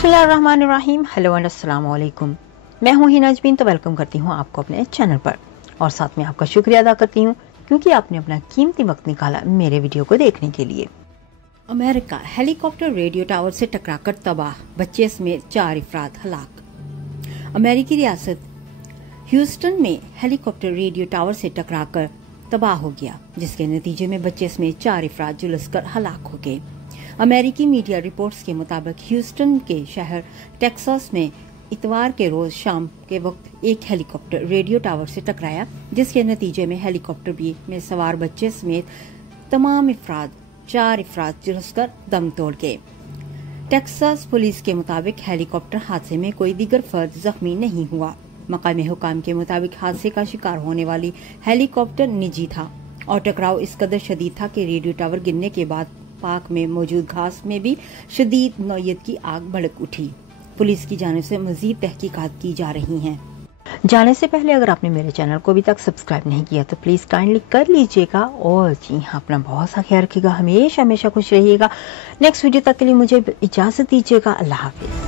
बिस्मिल्लाहिर्रहमानिर्रहीम। Hello and अस्सलाम वालेकुम। मैं हूं हिना जबीन, तो वेलकम करती हूं आपको अपने चैनल पर और साथ में आपका शुक्रिया अदा करती हूं क्योंकि आपने अपना कीमती वक्त निकाला मेरे वीडियो को देखने के लिए। अमेरिका, हेलीकॉप्टर रेडियो टावर से टकराकर तबाह, बच्चे समेत 4 अफराद हलाक। अमेरिकी रियासत ह्यूस्टन में हेलीकॉप्टर रेडियो टावर से टकराकर तबाह हो गया, जिसके नतीजे में बच्चे समेत 4 अफराद झुलसकर हलाक हो गए। अमेरिकी मीडिया रिपोर्ट्स के मुताबिक ह्यूस्टन के शहर टेक्सास में इतवार के रोज शाम के वक्त एक हेलीकॉप्टर रेडियो टावर से टकराया, जिसके नतीजे में हेलीकॉप्टर में सवार बच्चे समेत तमाम 4 अफराद झुलसकर दम तोड़ गए। टेक्सास पुलिस के मुताबिक हेलीकॉप्टर हादसे में कोई दीगर फर्द जख्मी नहीं हुआ। मकामी हुकाम के मुताबिक हादसे का शिकार होने वाली हेलीकॉप्टर निजी था और टकराव इस कदर शदीद था कि रेडियो टावर गिरने के बाद पार्क में मौजूद घास में भी शदीद नौयत की आग भड़क उठी। पुलिस की जानिब से मजीद तहकीकात की जा रही हैं। जाने से पहले अगर आपने मेरे चैनल को अभी तक सब्सक्राइब नहीं किया तो प्लीज काइंडली कर लीजिएगा और जी हाँ, अपना बहुत सा ख्याल रखिएगा, हमेशा खुश रहिएगा। नेक्स्ट वीडियो तक के लिए मुझे इजाजत दीजिएगा। अल्लाह हाफिज।